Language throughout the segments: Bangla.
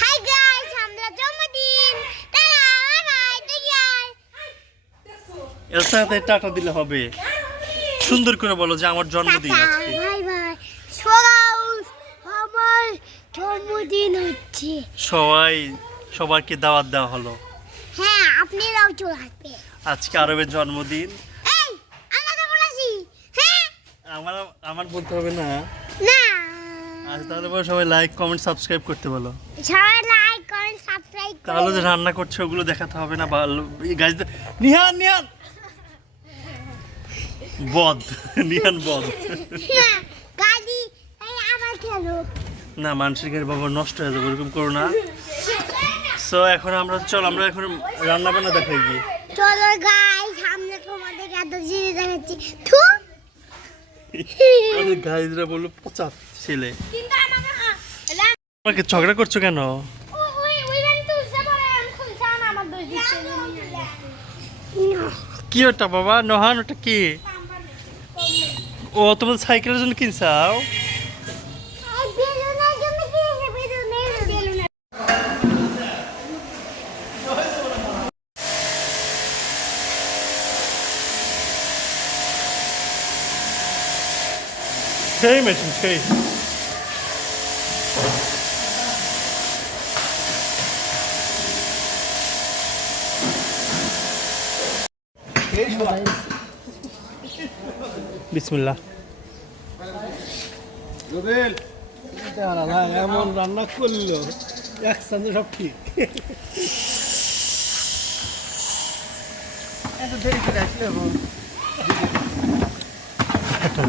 হাই গাইস আমরা জন্মদিন টিয়ার এর সাথে টাটা দিলে হবে। সুন্দর করে বলো যে আমার জন্মদিন আজকে। আমার জন্মদিন হচ্ছে। সবাই সবাইকে দাওয়াত দেওয়া হলো। হ্যাঁ আপনারাও চলে আসবে আজকে আরবের জন্মদিন। হ্যাঁ? আমার আমার বলতে হবে না। না আজ তাহলে পরে সবাই লাইক কমেন্ট সাবস্ক্রাইব করতে বলো। সবাই লাইক করেন সাবস্ক্রাইব তাহলে যে রান্না করছে ওগুলো দেখাতে হবে না গাছ নিহান নিহান! বদ নিহান বদ না এই আবার খেলো। না মানুষের গাড়ি বাবা নষ্ট হয়ে যাবে ওরকম করো না। সো এখন আমরা চল আমরা এখন রান্না বান্না দেখাই গিয়ে। চলো গাই সামনে তোমাদের এত জিনিস দেখাচ্ছি। থু গাইজরা বলল পচা ছেলে। তোমাকে আমাকে আমাকে ঝগড়া করছ কেন? কি ওটা বাবা? নহান ওটা কি? ও তোমাদের সাইকেলের জন্য কিনছাও? সেই মেশিন সেই বিসমিল্লাহ রুবেল দাঁড়া না এমন রান্না করল একসাথে সব ঠিক এত দেরি করে আসলে এখন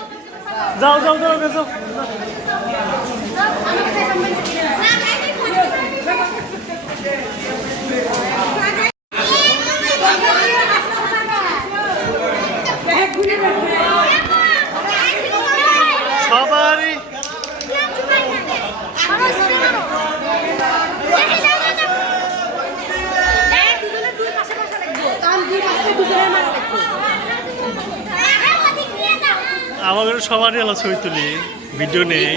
যাও যাও যাও যাও সবারই। আমাদের সবারই আলো ছবি তুলি ভিডিও নেই।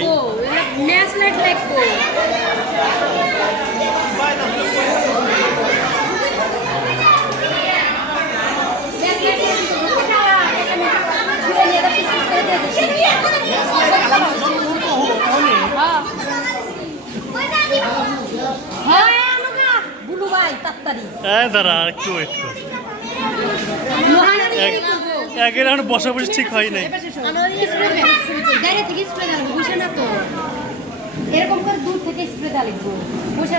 তাড়াতাড়ি হ্যাঁ দাঁড়া একটু ওয়েট কর। এক- এখন বসা বসে ঠিক হয় নাই। এরকম করে দূর থেকে স্প্রে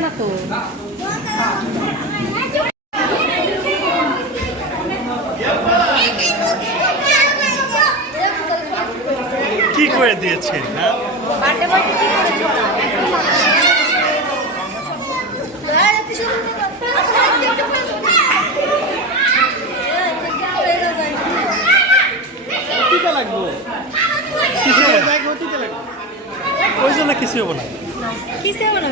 না তো। কি করে দিয়েছে? হ্যাঁ কি লাগবো? কিছু হবে ওই জন্য কিছু হবে না। কিসে মনে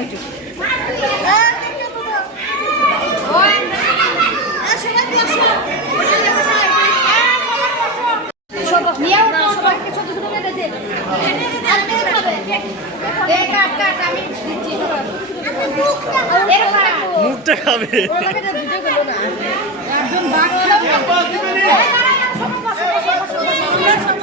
না সবাইকে ছোট ছোট করে দে। দে কাট কাট আমি দিচ্ছি। এরকম রাখো মুখটা খাবে। একজন আমরা